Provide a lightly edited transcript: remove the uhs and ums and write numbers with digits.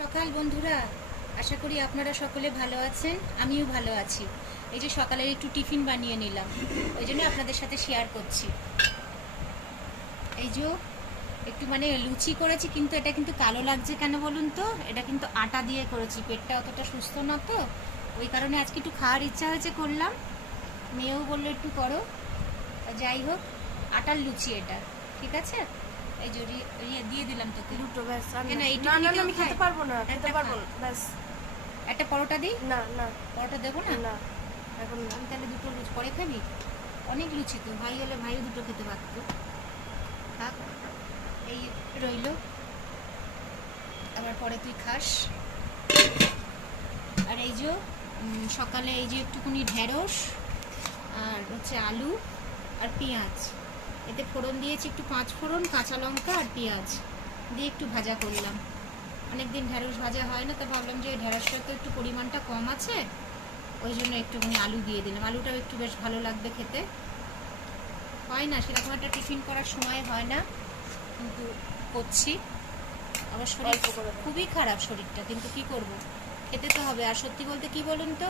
সকাল বন্ধুরা, আশা করি আপনারা সকলে ভালো আছেন। আমিও ভালো আছি। এই যে সকালের একটু টিফিন বানিয়ে নিলাম, ওই জন্য আপনাদের সাথে শেয়ার করছি। এই যে একটু লুচি করেছি, কিন্তু এটা কিন্তু কালো লাগছে কেন বলুন তো? এটা কিন্তু আটা দিয়ে করেছি, পেটটা অতটা সুস্থ না তো, ওই কারণে আজকে একটু খাওয়ার ইচ্ছা হয়েছে, করলাম। মেয়েও বললো একটু করো, যাই হোক, আটার লুচি এটা, ঠিক আছে। এই যে দিয়ে দিলাম তোকে দুটো ব্যাস। আর কেন, না এইটুকুনি না না, কেউ আমি খায়? খেতে পারবো না, খেতে একটা পারবো খা। না, ব্যাস। একটা পরোটা দিই? না না পরোটা দেবো না? না, এখন না। আমি তাহলে দুটো লুচি পরে খাবি? অনেক লুচি তো, ভাই হলে ভাইও দুটো খেতে পারতো। থাক, এই রইলো, আবার পরে তুই খাস। আর এই যে সকালে এই যে একটুখানি ঢেঁড়স আর হচ্ছে আলু আর পেঁয়াজ, এতে ফোড়ন দিয়েছি, একটু 5 ফোড়ন, কাঁচা লঙ্কা আর পেঁয়াজ দিয়ে একটু ভাজা করলাম। অনেকদিন ঢেঁড়স ভাজা হয় না, তো ভাবলাম যে ঢেঁড়সটা তো একটু পরিমাণটা কম আছে, ওই জন্য একটুখানি আলু দিয়ে দিলাম। আলুটাও একটু বেশ ভালো লাগবে খেতে। হয় না সেরকম একটা টিফিন করার সময় হয় না, কিন্তু করছি। আমার শরীর অল্প করে দাও। খুবই খারাপ, শরীরটা, কিন্তু কি করব, খেতে তো হবে। আর সত্যি বলতে কি বলুন তো,